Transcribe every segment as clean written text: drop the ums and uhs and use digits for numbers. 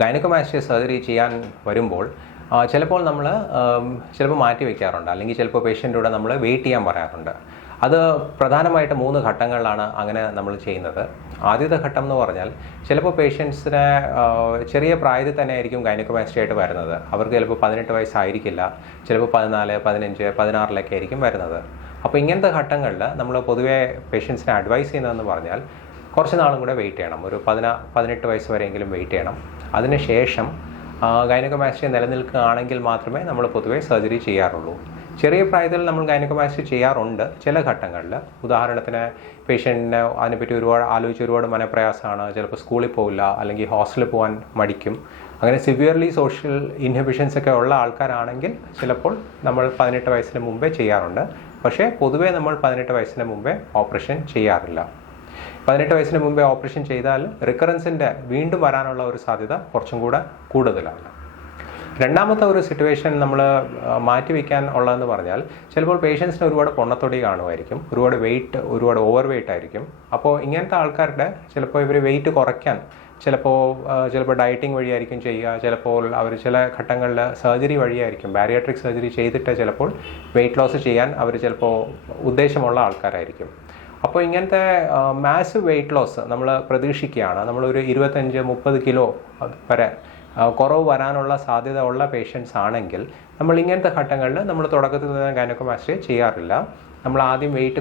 Gynaecomastia surgery ചെയ്യാൻ വരുമ്പോൾ ചിലപ്പോൾ നമ്മൾ ചിലപ്പോൾ മാറ്റി വയ്ക്കാറുണ്ട്, അല്ലെങ്കിൽ ചിലപ്പോൾ പേഷ്യൻ്റിലൂടെ നമ്മൾ വെയിറ്റ് ചെയ്യാൻ പറയാറുണ്ട്. അത് പ്രധാനമായിട്ട് 3 ഘട്ടങ്ങളിലാണ് അങ്ങനെ നമ്മൾ ചെയ്യുന്നത്. ആദ്യത്തെ ഘട്ടം എന്ന് പറഞ്ഞാൽ ചിലപ്പോൾ പേഷ്യൻസിന് ചെറിയ പ്രായത്തിൽ തന്നെ ആയിരിക്കും ഗൈനക്കോമാസ്റ്റിയ ആയിട്ട് വരുന്നത്. അവർക്ക് ചിലപ്പോൾ 18 വയസ്സായിരിക്കില്ല, ചിലപ്പോൾ 14, 15, 16 ആയിരിക്കും വരുന്നത്. അപ്പോൾ ഇങ്ങനത്തെ ഘട്ടങ്ങളിൽ നമ്മൾ പൊതുവേ പേഷ്യൻസിനെ അഡ്വൈസ് ചെയ്യുന്നതെന്ന് പറഞ്ഞാൽ കുറച്ച് നാളും കൂടെ വെയിറ്റ് ചെയ്യണം. ഒരു 18 വയസ്സ് വരെയെങ്കിലും വെയിറ്റ് ചെയ്യണം. അതിനുശേഷം ഗൈനക്കോമാസ്റ്റിയ നിലനിൽക്കുകയാണെങ്കിൽ മാത്രമേ നമ്മൾ പൊതുവേ സർജറി ചെയ്യാറുള്ളൂ. ചെറിയ പ്രായത്തിൽ നമ്മൾ ഗൈനക്കോമാസ്റ്റിയ ചെയ്യാറുണ്ട് ചില ഘട്ടങ്ങളിൽ. ഉദാഹരണത്തിന് പേഷ്യൻറ്റിന് അതിനെപ്പറ്റി ഒരുപാട് മനപ്രയാസമാണ്, ചിലപ്പോൾ സ്കൂളിൽ പോകില്ല, അല്ലെങ്കിൽ ഹോസ്റ്റലിൽ പോകാൻ മടിക്കും. അങ്ങനെ സിവിയർലി സോഷ്യൽ ഇൻഹിബിഷൻസ് ഒക്കെ ഉള്ള ആൾക്കാരാണെങ്കിൽ ചിലപ്പോൾ നമ്മൾ 18 വയസ്സിന് മുമ്പേ ചെയ്യാറുണ്ട്. പക്ഷേ പൊതുവേ നമ്മൾ 18 വയസ്സിന് മുമ്പേ ഓപ്പറേഷൻ ചെയ്യാറില്ല. 18 വയസ്സിന് മുമ്പേ ഓപ്പറേഷൻ ചെയ്താൽ റിക്കറൻസിൻ്റെ വീണ്ടും വരാനുള്ള ഒരു സാധ്യത കുറച്ചും കൂടെ കൂടുതലാണ്. രണ്ടാമത്തെ ഒരു സിറ്റുവേഷൻ നമ്മൾ മാറ്റിവെക്കാൻ ഉള്ളതെന്ന് പറഞ്ഞാൽ ചിലപ്പോൾ പേഷ്യൻസിന് ഒരുപാട് പൊണ്ണത്തൊടി കാണുമായിരിക്കും, ഒരുപാട് ഓവർ വെയിറ്റ് ആയിരിക്കും. അപ്പോൾ ഇങ്ങനത്തെ ആൾക്കാരുടെ ചിലപ്പോൾ ഇവർ വെയിറ്റ് കുറയ്ക്കാൻ ചിലപ്പോൾ ഡയറ്റിംഗ് വഴിയായിരിക്കും ചെയ്യുക, ചിലപ്പോൾ അവർ ചില ഘട്ടങ്ങളിൽ സർജറി വഴിയായിരിക്കും, ബാരിയാട്രിക് സർജറി ചെയ്തിട്ട് ചിലപ്പോൾ വെയിറ്റ് ലോസ് ചെയ്യാൻ അവർ ചിലപ്പോൾ ഉദ്ദേശമുള്ള ആൾക്കാരായിരിക്കും. അപ്പോൾ ഇങ്ങനത്തെ മാസിവ് വെയിറ്റ് ലോസ് നമ്മൾ പ്രതീക്ഷിക്കുകയാണ്. നമ്മളൊരു 25-30 കിലോ വരെ കുറവ് വരാനുള്ള സാധ്യത ഉള്ള പേഷ്യൻസ് ആണെങ്കിൽ നമ്മൾ ഇങ്ങനത്തെ ഘട്ടങ്ങളിൽ നമ്മൾ തുടക്കത്തിൽ തന്നെ ഗൈനക്കോമാസ്റ്റിയ ചെയ്യാറില്ല. നമ്മൾ ആദ്യം വെയിറ്റ്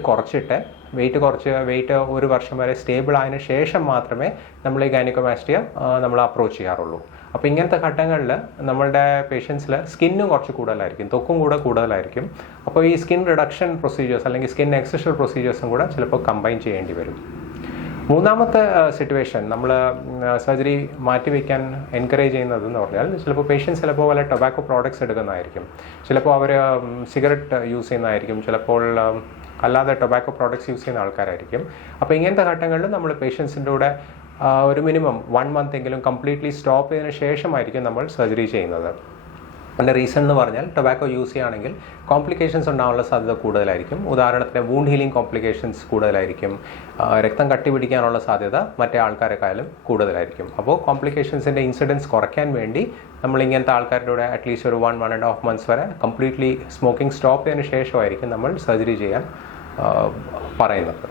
ഒരു വർഷം വരെ സ്റ്റേബിൾ ആയതിനു ശേഷം മാത്രമേ നമ്മൾ ഈ ഗൈനക്കോമാസ്റ്റിയ നമ്മൾ അപ്രോച്ച് ചെയ്യാറുള്ളൂ. അപ്പോൾ ഇങ്ങനത്തെ ഘട്ടങ്ങളിൽ നമ്മളുടെ പേഷ്യൻസിൽ സ്കിന്നും കുറച്ച് കൂടുതലായിരിക്കും, തൊക്കും കൂടെ കൂടുതലായിരിക്കും. അപ്പോൾ ഈ സ്കിൻ റിഡക്ഷൻ പ്രൊസീജിയേഴ്സ് അല്ലെങ്കിൽ സ്കിൻ എക്സിഷൻ പ്രൊസീജിയേഴ്സും കൂടെ ചിലപ്പോൾ കമ്പൈൻ ചെയ്യേണ്ടി വരും. മൂന്നാമത്തെ സിറ്റുവേഷൻ നമ്മൾ സർജറി മാറ്റിവെക്കാൻ എൻകറേജ് ചെയ്യുന്നതെന്ന് പറഞ്ഞാൽ ചിലപ്പോൾ പേഷ്യൻസ് ചിലപ്പോൾ വല്ല ടൊബാക്കോ പ്രോഡക്ട്സ് എടുക്കുന്നതായിരിക്കും, ചിലപ്പോൾ അവർ സിഗരറ്റ് യൂസ് ചെയ്യുന്നതായിരിക്കും, ചിലപ്പോൾ അല്ലാതെ ടൊബാക്കോ പ്രോഡക്ട്സ് യൂസ് ചെയ്യുന്ന ആൾക്കാരായിരിക്കും. അപ്പോൾ ഇങ്ങനത്തെ ഘട്ടങ്ങളിൽ നമ്മൾ പേഷ്യൻസിൻ്റെ കൂടെ ഒരു മിനിമം 1 മന്ത് എങ്കിലും കംപ്ലീറ്റ്ലി സ്റ്റോപ്പ് ചെയ്തതിന് ശേഷമായിരിക്കും നമ്മൾ സർജറി ചെയ്യുന്നത്. അതിൻ്റെ റീസൺ എന്ന് പറഞ്ഞാൽ ടൊബാക്കോ യൂസ് ചെയ്യുകയാണെങ്കിൽ കോംപ്ലിക്കേഷൻസ് ഉണ്ടാകാനുള്ള സാധ്യത കൂടുതലായിരിക്കും. ഉദാഹരണത്തിന് വൂണ്ട് ഹീലിംഗ് കോംപ്ലിക്കേഷൻസ് കൂടുതലായിരിക്കും, രക്തം കട്ടി പിടിക്കാനുള്ള സാധ്യത മറ്റേ ആൾക്കാരെക്കാളും കൂടുതലായിരിക്കും. അപ്പോൾ കോംപ്ലിക്കേഷൻസിൻ്റെ ഇൻസിഡൻസ് കുറയ്ക്കാൻ വേണ്ടി നമ്മൾ ഇങ്ങനത്തെ ആൾക്കാരുടെ കൂടെ അറ്റ്ലീസ്റ്റ് ഒരു 1-1.5 മന്ത്സ് വരെ കംപ്ലീറ്റ്ലി സ്മോക്കിംഗ് സ്റ്റോപ്പ് ചെയ്തതിന് ശേഷമായിരിക്കും നമ്മൾ സർജറി ചെയ്യാൻ പറയുന്നത്.